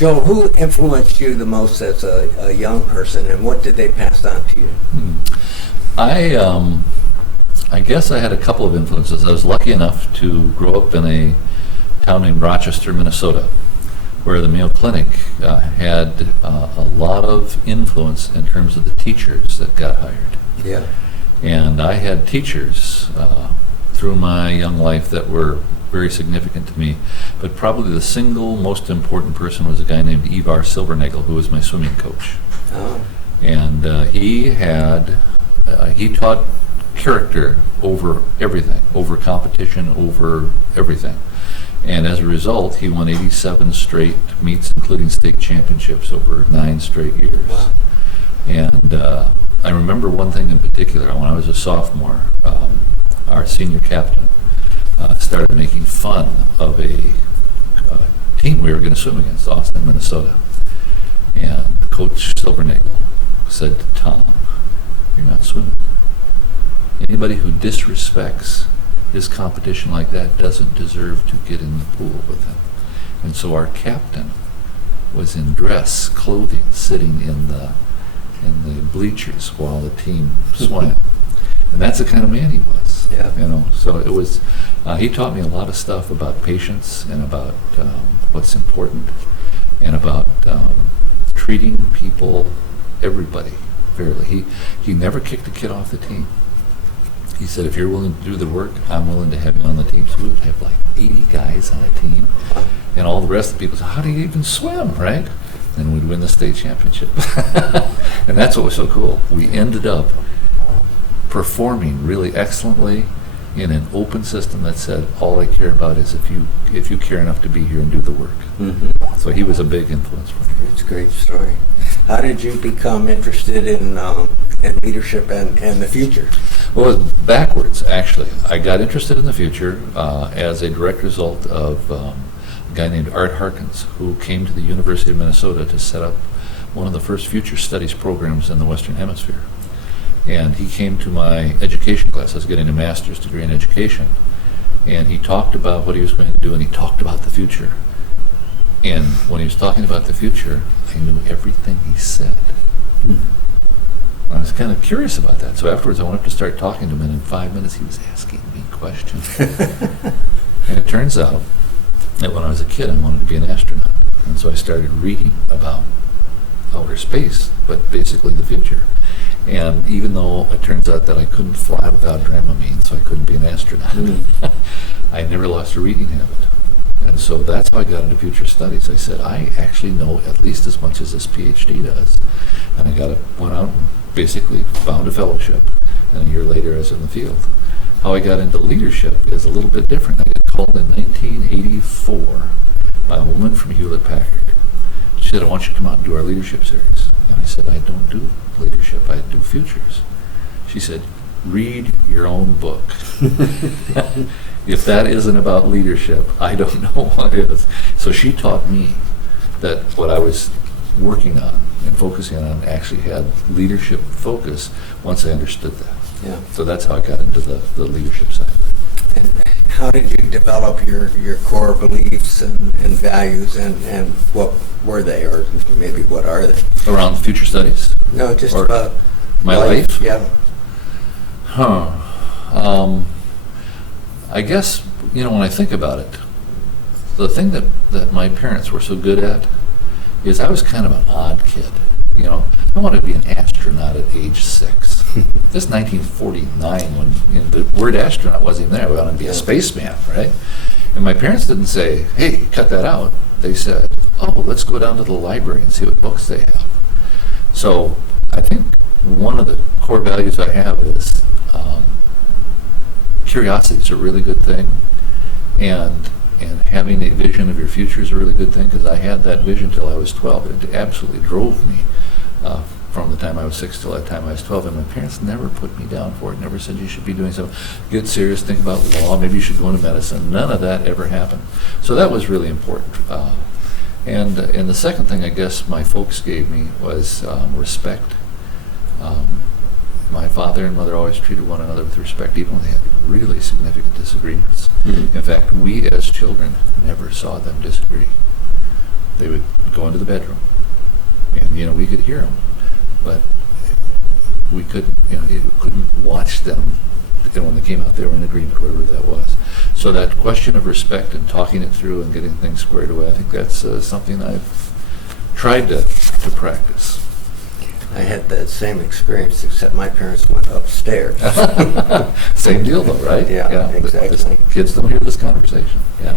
Joel, who influenced you the most as a young person, and what did they pass on to you? I guess I had a couple of influences. I was lucky enough to grow up in a town named Rochester, Minnesota, where the Mayo Clinic had a lot of influence in terms of the teachers that got hired. Yeah. And I had teachers through my young life that were very significant to me. But probably the single most important person was a guy named Ivar Silvernagel, who was my swimming coach. Oh. And he taught character over everything, over competition, over everything. And as a result, he won 87 straight meets, including state championships over 9 straight years. Wow. And I remember one thing in particular. When I was a sophomore, our senior captain started making fun of a team we were going to swim against, Austin, Minnesota. And Coach Silvernagel said to Tom, "You're not swimming. Anybody who disrespects his competition like that doesn't deserve to get in the pool with him." And so our captain was in dress clothing, sitting in the bleachers while the team swam. And that's the kind of man he was. Yeah. So it was. He taught me a lot of stuff about patience and about what's important, and about treating people, everybody, fairly. He never kicked a kid off the team. He said, "If you're willing to do the work, I'm willing to have you on the team." So we would have like 80 guys on a team, and all the rest of the people said, "How do you even swim, right?" And we'd win the state championship. And that's what was so cool. We ended up performing really excellently in an open system that said, all I care about is if you care enough to be here and do the work. Mm-hmm. So he was a big influence for me. It's a great story. How did you become interested in leadership and the future? Well, it was backwards, actually. I got interested in the future as a direct result of a guy named Art Harkins, who came to the University of Minnesota to set up one of the first future studies programs in the Western Hemisphere. And he came to my education class. I was getting a master's degree in education. And he talked about what he was going to do, and he talked about the future. And when he was talking about the future, I knew everything he said. I was kind of curious about that. So afterwards, I went up to start talking to him, and in 5 minutes, he was asking me questions. And it turns out that when I was a kid, I wanted to be an astronaut. And so I started reading about outer space, but basically the future. And even though it turns out that I couldn't fly without Dramamine, so I couldn't be an astronaut, I never lost a reading habit. And so that's how I got into future studies. I said, I actually know at least as much as this PhD does. And I went out and basically found a fellowship, and a year later I was in the field. How I got into leadership is a little bit different. I got called in 1984 by a woman from Hewlett Packard. She said, "I want you to come out and do our leadership series." And I said, "I don't do leadership, I do futures." She said, "Read your own book." If that isn't about leadership, I don't know what is. So she taught me that what I was working on and focusing on actually had leadership focus once I understood that. Yeah. So that's how I got into the leadership side. And how did you develop your core beliefs and values, and what were they, or maybe what are they? Around future studies? No, just Or about my life? Yeah. I guess, when I think about it, the thing that my parents were so good at is I was kind of an odd kid. I wanted to be an astronaut at age 6. This 1949, when the word astronaut wasn't even there. I wanted to be a spaceman, right? And my parents didn't say, "Hey, cut that out." They said, "Oh, let's go down to the library and see what books they have." So I think one of the core values I have is curiosity is a really good thing, and having a vision of your future is a really good thing, because I had that vision till I was 12. It absolutely drove me from the time I was 6 till the time I was 12, and my parents never put me down for it, never said you should be doing something, get serious, think about law, maybe you should go into medicine. None of that ever happened. So that was really important. And the second thing I guess my folks gave me was respect. My father and mother always treated one another with respect, even when they had really significant disagreements. In fact, we as children never saw them disagree. They would go into the bedroom, and we could hear them, but we couldn't, you couldn't watch them. And when they came out, they were in agreement, whatever that was. So that question of respect and talking it through and getting things squared away, I think that's something I've tried to practice. I had that same experience, except my parents went upstairs. Same deal, though, right? Yeah, exactly. Kids don't hear this conversation. Yeah.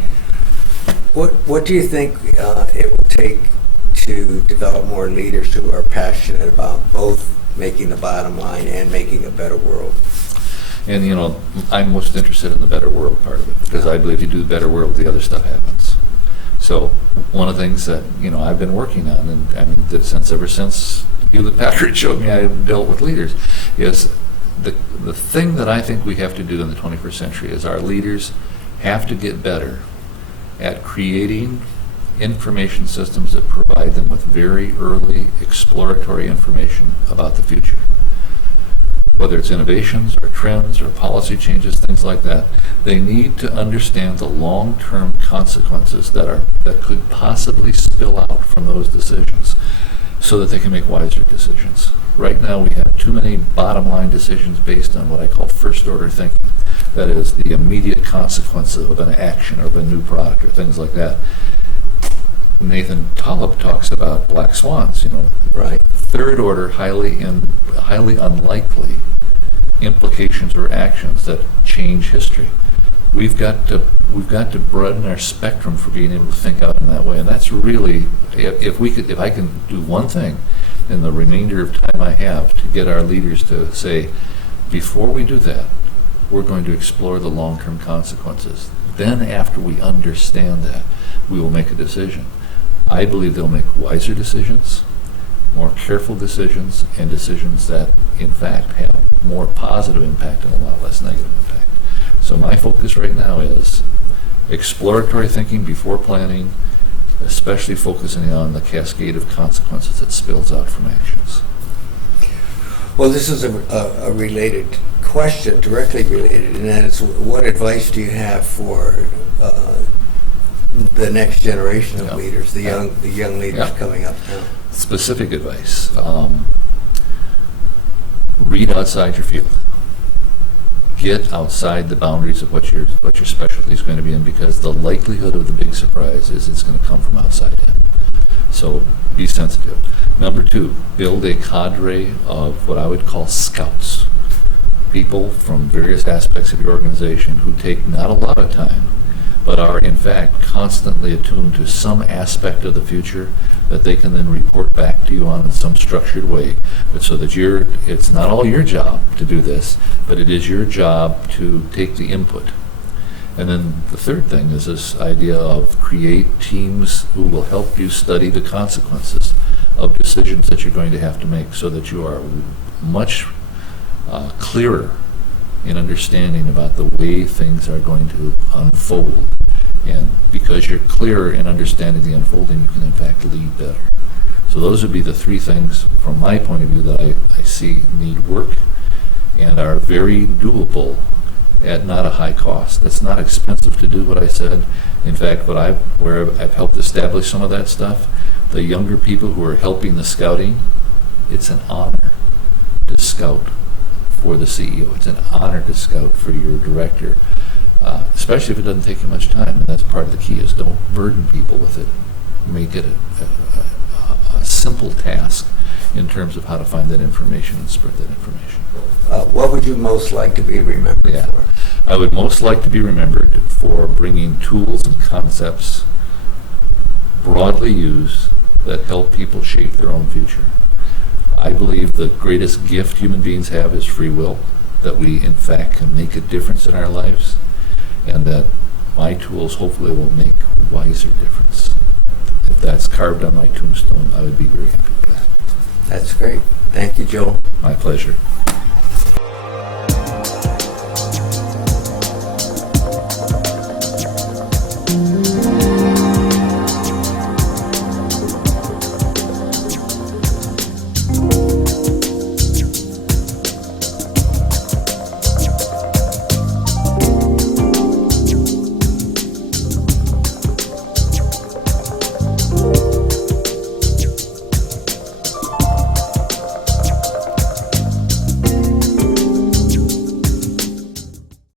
What do you think it will take to develop more leaders who are passionate about both making the bottom line and making a better world? And, I'm most interested in the better world part of it, because I believe you do the better world, the other stuff happens. So one of the things that, I've been working on, and I mean, ever since Hewlett Packard showed me I dealt with leaders, is the thing that I think we have to do in the 21st century is our leaders have to get better at creating information systems that provide them with very early exploratory information about the future. Whether it's innovations or trends or policy changes, things like that, they need to understand the long-term consequences that could possibly spill out from those decisions so that they can make wiser decisions. Right now we have too many bottom-line decisions based on what I call first-order thinking. That is, the immediate consequence of an action or of a new product or things like that. Nathan Taleb talks about black swans, Right. third order, highly unlikely implications or actions that change history. We've got to broaden our spectrum for being able to think out in that way, and that's really, if I can do one thing in the remainder of time I have to get our leaders to say, before we do that, we're going to explore the long-term consequences. Then after we understand that, we will make a decision. I believe they'll make wiser decisions, more careful decisions, and decisions that, in fact, have more positive impact and a lot less negative impact. So my focus right now is exploratory thinking before planning, especially focusing on the cascade of consequences that spills out from actions. Well, this is a related question, directly related, and that is, what advice do you have for the next generation of leaders, the young leaders coming up now? Specific advice. Read outside your field. Get outside the boundaries of what your specialty is going to be in, because the likelihood of the big surprise is it's going to come from outside in. So be sensitive. Number 2, build a cadre of what I would call scouts. People from various aspects of your organization who take not a lot of time, but are in fact constantly attuned to some aspect of the future that they can then report back to you on in some structured way, but so that it's not all your job to do this, but it is your job to take the input. And then the third thing is this idea of create teams who will help you study the consequences of decisions that you're going to have to make, so that you are much clearer in understanding about the way things are going to unfold. And because you're clearer in understanding the unfolding, you can in fact lead better. So those would be the 3 things from my point of view that I see need work and are very doable at not a high cost. It's not expensive to do what I said. In fact, where I've helped establish some of that stuff, the younger people who are helping the scouting, it's an honor to scout for the CEO. It's an honor to scout for your director, especially if it doesn't take you much time. And that's part of the key, is don't burden people with it. Make it a simple task in terms of how to find that information and spread that information. What would you most like to be remembered for? I would most like to be remembered for bringing tools and concepts broadly used that help people shape their own future. I believe the greatest gift human beings have is free will, that we in fact can make a difference in our lives, and that my tools hopefully will make wiser difference. If that's carved on my tombstone, I would be very happy with that. That's great. Thank you, Joel. My pleasure.